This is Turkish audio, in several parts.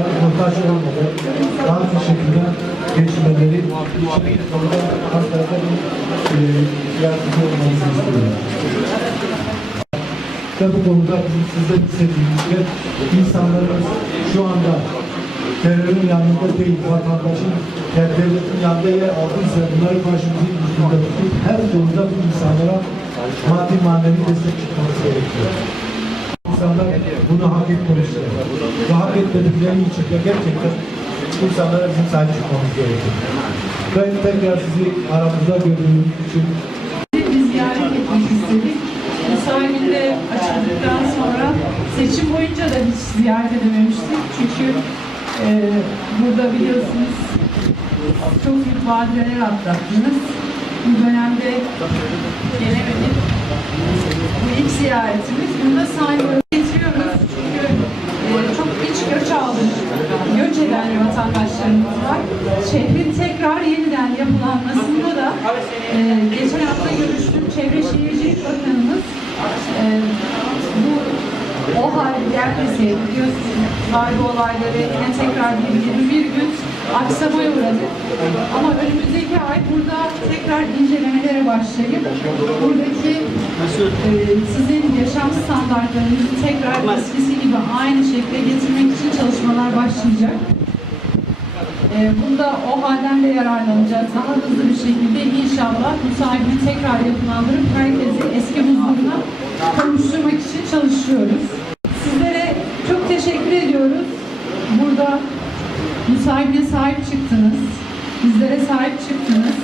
Röportaj olmadı. Rahat bir şekilde geçmeleri konuda hastalıkta bir e, yardımcı olmanızı istiyorum. Ve bu konuda bizim sizden istediğimiz şey insanlarımız şu anda terörün yanında değil, vatandaşın devletin yanında yer aldıysa bunları karşımıza ilginde tutup her konuda bu insanlara maddi manevi destek çıkması gerekiyor. İnsanlar bunu hak etmemişler. Ve hak etmedikleri için de gerçekten insanlara bizim sahip çıkmamız gerekiyor. Ben tekrar sizi aramızda gördüğüm için Biz ziyaret etmek istedik. Müsaadinde açıldıktan sonra seçim boyunca da hiç ziyaret edememiştik. Çünkü e, burada biliyorsunuz çok büyük badireler atlattınız. Bu dönemde gelemedik. Bu ilk ziyaretimiz. Bunu da saygı getiriyoruz. Çünkü e, çok iç göç aldık. Göç eden vatandaşlarımız var. Şehrin tekrar yeniden yapılanmasında da e, geçen hafta görüştüm Çevre Şehircilik Bakanımız e, bu o hal gelmeseydi biliyorsunuz darbe olayları yine tekrar bir 21 gün aksamaya uğradı. Ama önümüzdeki ay burada tekrar incelemelere başlayıp buradaki e, sizin yaşam standartlarınızı tekrar eskisi gibi aynı şekilde getirmek için çalışmalar başlayacak. Ee, bunda o halden de yararlanacağız. Daha hızlı bir şekilde inşallah müsahibini tekrar yapılandırıp herkesi eski huzuruna kavuşturmak için çalışıyoruz. Sizlere çok teşekkür ediyoruz. Burada müsahibine sahip çıktınız. Bizlere sahip çıktınız.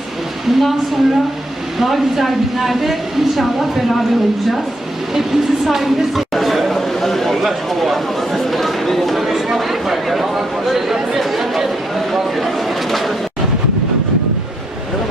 Bundan sonra daha güzel günlerde inşallah beraber olacağız.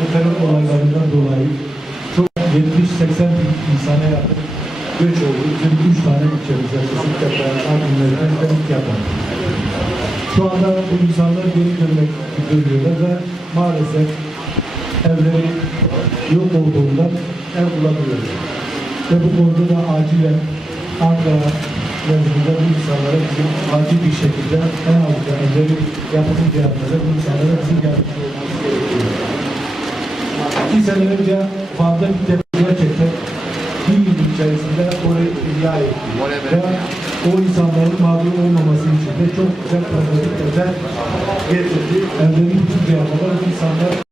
bu terör olaylarından dolayı çok 70-80 bin insana yakın göç oldu. Tüm üç tane ilçemiz yaklaşık deprem, Artvin ve ilk yapan. Şu anda bu insanlar geri dönmek dönüyorlar ve maalesef evleri yok olduğundan ev bulamıyorlar. Ve bu konuda da acilen Ankara nezdinde bu insanlara bizim acil bir şekilde en azından evleri yapılınca bu insanlara bizim yardımcı olmamız gerekiyor. İki sene önce Van'da bir deprem gerçekten bir yıl içerisinde orayı ihya etti. Ve o insanların mağdur olmaması için de çok güzel pragmatik özel getirdi. Evleri bütün bu insanlar